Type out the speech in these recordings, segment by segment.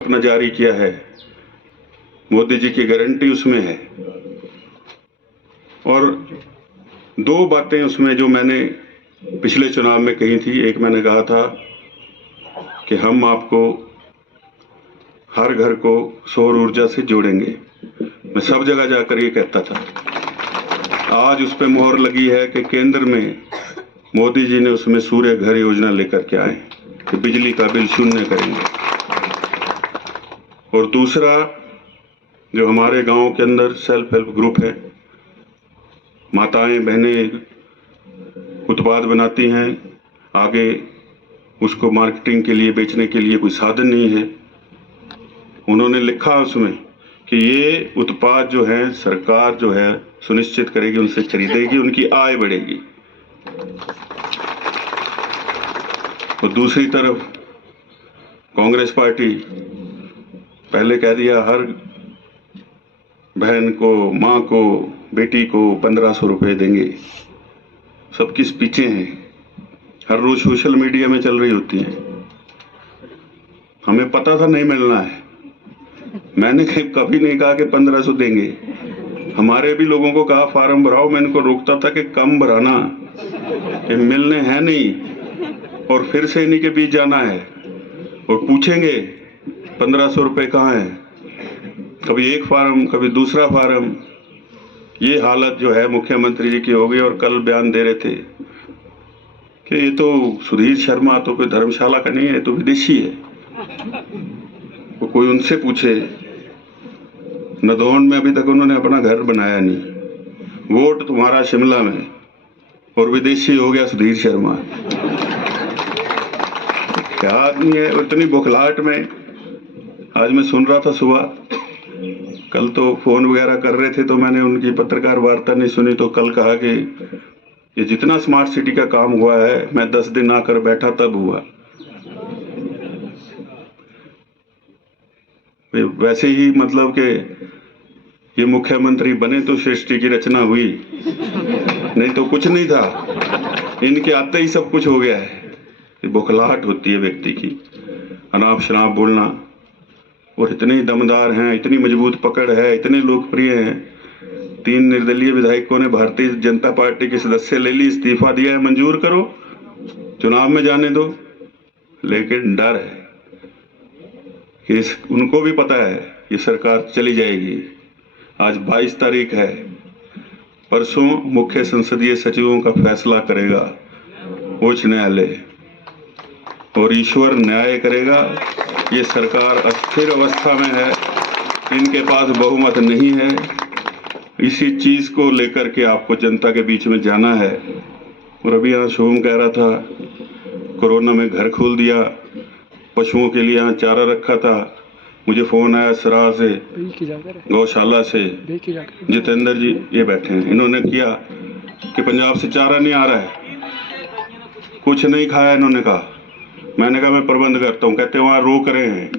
अपना जारी किया है, मोदी जी की गारंटी उसमें है। और दो बातें उसमें जो मैंने पिछले चुनाव में कही थी, एक मैंने कहा था कि हम आपको हर घर को सौर ऊर्जा से जोड़ेंगे। मैं सब जगह जाकर ये कहता था। आज उस पर मोहर लगी है कि केंद्र में मोदी जी ने उसमें सूर्य घर योजना लेकर के आए कि बिजली का बिल शून्य करेंगे। और दूसरा, जो हमारे गांव के अंदर सेल्फ हेल्प ग्रुप है, माताएं बहनें उत्पाद बनाती हैं, आगे उसको मार्केटिंग के लिए बेचने के लिए कोई साधन नहीं है। उन्होंने लिखा उसमें कि ये उत्पाद जो है सरकार जो है सुनिश्चित करेगी, उनसे खरीदेगी, उनकी आय बढ़ेगी। और दूसरी तरफ कांग्रेस पार्टी पहले कह दिया हर बहन को, माँ को, बेटी को 1500 रुपये देंगे। सब किस पीछे हैं? हर रोज सोशल मीडिया में चल रही होती हैं। हमें पता था नहीं मिलना है। मैंने कभी नहीं कहा कि 1500 देंगे। हमारे भी लोगों को कहा फार्म भराओ, मैं इनको रोकता था कि कम भराना, ये मिलने हैं नहीं। और फिर से इन्हीं के बीच जाना है और पूछेंगे 1500 रुपये कहाँ है। कभी एक फार्म, कभी दूसरा फार्म। ये हालत जो है मुख्यमंत्री जी की हो गई। और कल बयान दे रहे थे कि ये तो सुधीर शर्मा तो कोई धर्मशाला का नहीं है, तो विदेशी है। तो कोई उनसे पूछे, नदौन में अभी तक उन्होंने अपना घर बनाया नहीं, वोट तुम्हारा शिमला में, और विदेशी हो गया सुधीर शर्मा। क्या आदमी है? इतनी बुखलाहट में। आज मैं सुन रहा था सुबह, कल तो फोन वगैरह कर रहे थे तो मैंने उनकी पत्रकार वार्ता नहीं सुनी, तो कल कहा कि ये जितना स्मार्ट सिटी का काम हुआ है मैं 10 दिन आकर बैठा तब हुआ। वैसे ही मतलब कि ये मुख्यमंत्री बने तो सृष्टि की रचना हुई, नहीं तो कुछ नहीं था। इनके आते ही सब कुछ हो गया है। ये बुखलाहट होती है व्यक्ति की, अनाप शनाप बोलना। और इतने दमदार हैं, इतनी मजबूत पकड़ है, इतने लोकप्रिय हैं। 3 निर्दलीय विधायकों ने भारतीय जनता पार्टी की सदस्य ले ली, इस्तीफा दिया है, मंजूर करो, चुनाव में जाने दो। लेकिन डर है कि उनको भी पता है ये सरकार चली जाएगी। आज 22 तारीख है, परसों मुख्य संसदीय सचिवों का फैसला करेगा उच्च न्यायालय, और ईश्वर न्याय करेगा। ये सरकार अस्थिर अवस्था में है, इनके पास बहुमत नहीं है। इसी चीज को लेकर के आपको जनता के बीच में जाना है। और अभी यहाँ शुभम कह रहा था कोरोना में घर खोल दिया, पशुओं के लिए यहाँ चारा रखा था। मुझे फोन आया सराह से, गौशाला से, जितेंद्र जी ये बैठे हैं, इन्होंने किया कि पंजाब से चारा नहीं आ रहा है, कुछ नहीं खाया। इन्होंने कहा, मैंने कहा मैं प्रबंध करता हूँ। कहते वहाँ रोक रहे हैं।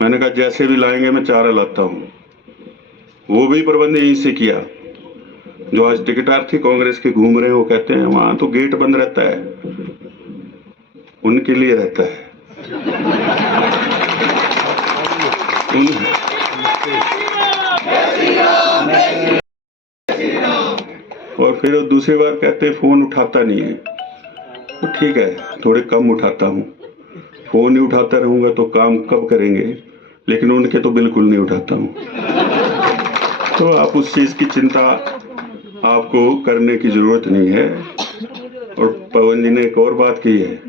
मैंने कहा जैसे भी लाएंगे मैं चारा लाता हूँ। वो भी प्रबंध यहीं से किया। जो आज टिकटार्थी कांग्रेस के घूम रहे हैं वो कहते हैं वहां तो गेट बंद रहता है, उनके लिए रहता है। और फिर दूसरी बार कहते हैं फोन उठाता नहीं है। तो ठीक है, थोड़े कम उठाता हूँ। फोन नहीं उठाता रहूंगा तो काम कब करेंगे? लेकिन उनके तो बिल्कुल नहीं उठाता हूँ। तो आप उस चीज की चिंता आपको करने की जरूरत नहीं है। और पवन जी ने एक और बात की है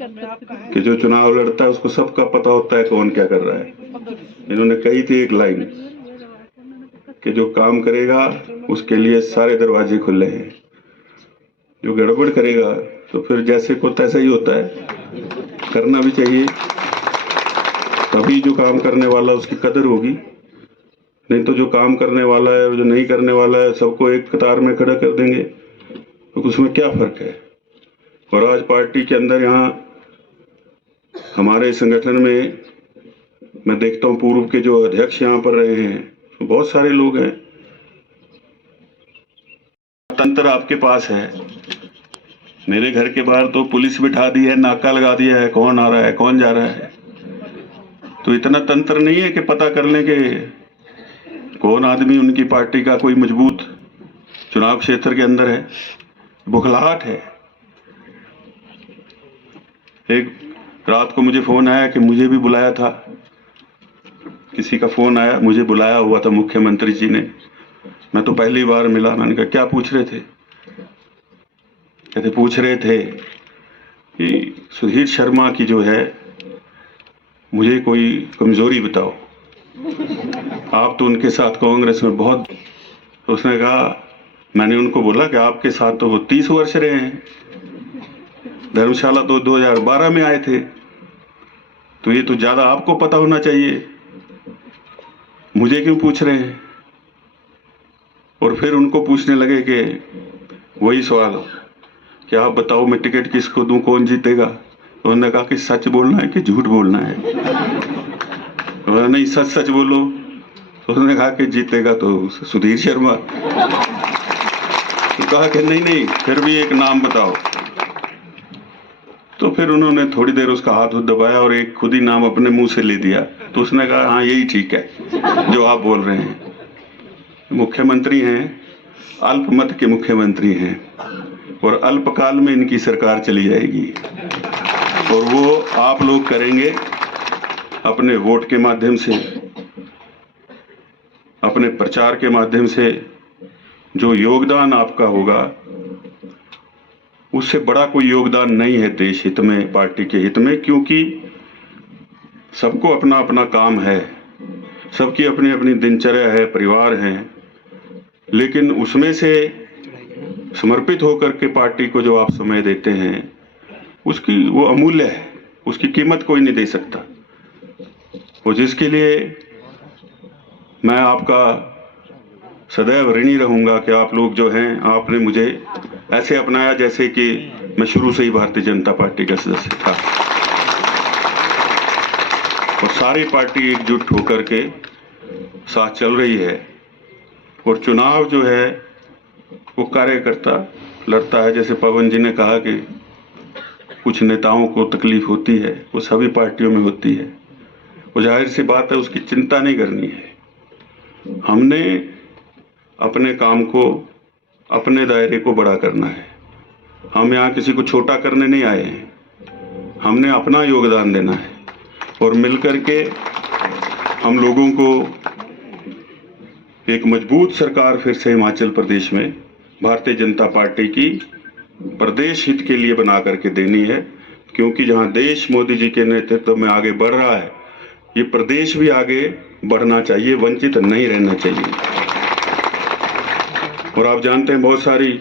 कि जो चुनाव लड़ता है उसको सबका पता होता है कौन क्या कर रहा है। इन्होंने कही थी एक लाइन कि जो काम करेगा उसके लिए सारे दरवाजे खुले हैं, जो गड़बड़ करेगा तो फिर जैसे को तैसा ही होता है। करना भी चाहिए, तभी जो काम करने वाला उसकी कदर होगी। नहीं तो जो काम करने वाला है, जो नहीं करने वाला है, सबको एक कतार में खड़ा कर देंगे तो उसमें क्या फर्क है। और आज पार्टी के अंदर यहाँ हमारे संगठन में मैं देखता हूँ पूर्व के जो अध्यक्ष यहाँ पर रहे हैं, तो बहुत सारे लोग हैं। तंत्र आपके पास है। मेरे घर के बाहर तो पुलिस बिठा दी है, नाका लगा दिया है, कौन आ रहा है कौन जा रहा है। तो इतना तंत्र नहीं है कि पता कर लें कि कौन आदमी उनकी पार्टी का कोई मजबूत चुनाव क्षेत्र के अंदर है। बुखलाहट है। एक रात को मुझे फोन आया कि मुझे भी बुलाया था, किसी का फोन आया, मुझे बुलाया हुआ था मुख्यमंत्री जी ने। मैं तो पहली बार मिला। मैंने कहा क्या पूछ रहे थे? कहते पूछ रहे थे कि सुधीर शर्मा की जो है, मुझे कोई कमजोरी बताओ, आप तो उनके साथ कांग्रेस में बहुत। उसने कहा, मैंने उनको बोला कि आपके साथ तो वो 30 वर्ष रहे हैं, धर्मशाला तो 2012 में आए थे, तो ये तो ज्यादा आपको पता होना चाहिए, मुझे क्यों पूछ रहे हैं? और फिर उनको पूछने लगे कि वही सवाल कि आप बताओ मैं टिकट किसको दूं, कौन जीतेगा? तो उन्होंने कहा कि सच बोलना है कि झूठ बोलना है? तो नहीं, सच सच बोलो। तो उन्होंने कहा कि जीतेगा तो सुधीर शर्मा। तो कहा कि नहीं नहीं, फिर भी एक नाम बताओ। तो फिर उन्होंने थोड़ी देर उसका हाथ दबाया और एक खुद ही नाम अपने मुंह से ले दिया। तो उसने कहा हाँ यही ठीक है जो आप बोल रहे हैं। मुख्यमंत्री हैं, अल्पमत के मुख्यमंत्री हैं, और अल्पकाल में इनकी सरकार चली जाएगी, और वो आप लोग करेंगे अपने वोट के माध्यम से, अपने प्रचार के माध्यम से। जो योगदान आपका होगा उससे बड़ा कोई योगदान नहीं है देश हित में, पार्टी के हित में, क्योंकि सबको अपना अपना काम है, सबकी अपनी अपनी दिनचर्या है, परिवार है, लेकिन उसमें से समर्पित होकर के पार्टी को जो आप समय देते हैं उसकी वो अमूल्य है, उसकी कीमत कोई नहीं दे सकता। और जिसके लिए मैं आपका सदैव ऋणी रहूंगा कि आप लोग जो हैं, आपने मुझे ऐसे अपनाया जैसे कि मैं शुरू से ही भारतीय जनता पार्टी का सदस्य था, और सारी पार्टी एकजुट होकर के साथ चल रही है। और चुनाव जो है वो कार्यकर्ता लड़ता है। जैसे पवन जी ने कहा कि कुछ नेताओं को तकलीफ होती है, वो सभी पार्टियों में होती है, वो जाहिर सी बात है, उसकी चिंता नहीं करनी है। हमने अपने काम को, अपने दायरे को बड़ा करना है। हम यहाँ किसी को छोटा करने नहीं आए हैं, हमने अपना योगदान देना है, और मिलकर के हम लोगों को एक मजबूत सरकार फिर से हिमाचल प्रदेश में भारतीय जनता पार्टी की प्रदेश हित के लिए बना करके देनी है। क्योंकि जहां देश मोदी जी के नेतृत्व में आगे बढ़ रहा है, ये प्रदेश भी आगे बढ़ना चाहिए, वंचित नहीं रहना चाहिए। और आप जानते हैं बहुत सारी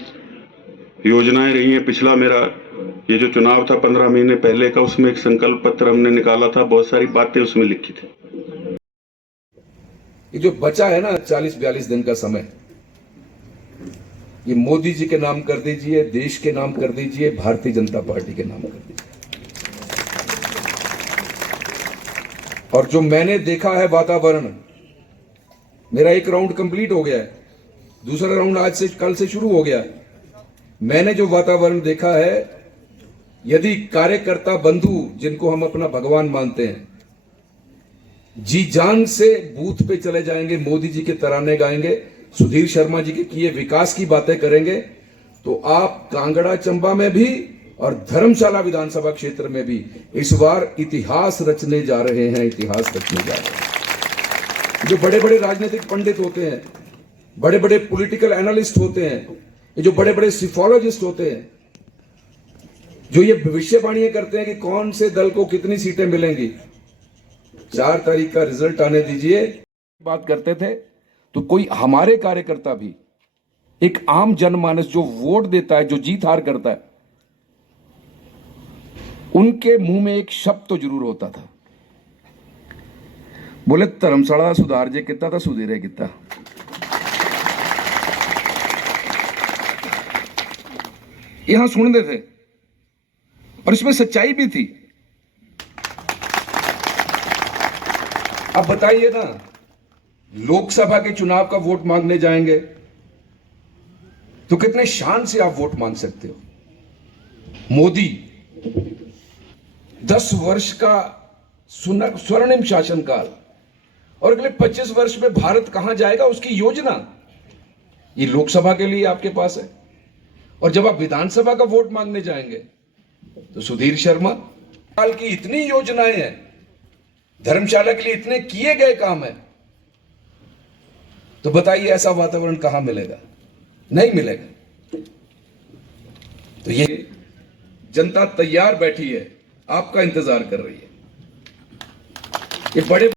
योजनाएं रही हैं। पिछला मेरा ये जो चुनाव था 15 महीने पहले का, उसमें एक संकल्प पत्र हमने निकाला था, बहुत सारी बातें उसमें लिखी थी। ये जो बचा है ना 40-42 दिन का समय, ये मोदी जी के नाम कर दीजिए, देश के नाम कर दीजिए, भारतीय जनता पार्टी के नाम कर दीजिए। और जो मैंने देखा है वातावरण, मेरा एक राउंड कंप्लीट हो गया है, दूसरा राउंड आज से कल से शुरू हो गया है। मैंने जो वातावरण देखा है, यदि कार्यकर्ता बंधु जिनको हम अपना भगवान मानते हैं, जी जान से बूथ पे चले जाएंगे, मोदी जी के तराने गाएंगे, सुधीर शर्मा जी के किए विकास की बातें करेंगे, तो आप कांगड़ा चंबा में भी और धर्मशाला विधानसभा क्षेत्र में भी इस बार इतिहास रचने जा रहे हैं, इतिहास रचने जा रहे हैं। जो बड़े बड़े राजनीतिक पंडित होते हैं, बड़े बड़े पॉलिटिकल एनालिस्ट होते हैं, ये जो बड़े बड़े सिफोलॉजिस्ट होते हैं, जो ये भविष्यवाणियां करते हैं कि कौन से दल को कितनी सीटें मिलेंगी, 4 तारीख का रिजल्ट आने दीजिए। बात करते थे तो कोई हमारे कार्यकर्ता भी, एक आम जनमानस जो वोट देता है, जो जीत हार करता है, उनके मुंह में एक शब्द तो जरूर होता था, बोले धर्मशाला सुधार जे कितना था, सुधीरे कितना। यहां सुनते थे और इसमें सच्चाई भी थी। अब बताइए ना, लोकसभा के चुनाव का वोट मांगने जाएंगे तो कितने शान से आप वोट मांग सकते हो। मोदी 10 वर्ष का स्वर्णिम शासनकाल और अगले 25 वर्ष में भारत कहां जाएगा उसकी योजना ये लोकसभा के लिए आपके पास है। और जब आप विधानसभा का वोट मांगने जाएंगे तो सुधीर शर्मा काल की इतनी योजनाएं हैं, धर्मशाला के लिए इतने किए गए काम है, तो बताइए ऐसा वातावरण कहां मिलेगा? नहीं मिलेगा। तो ये जनता तैयार बैठी है, आपका इंतजार कर रही है। ये बड़े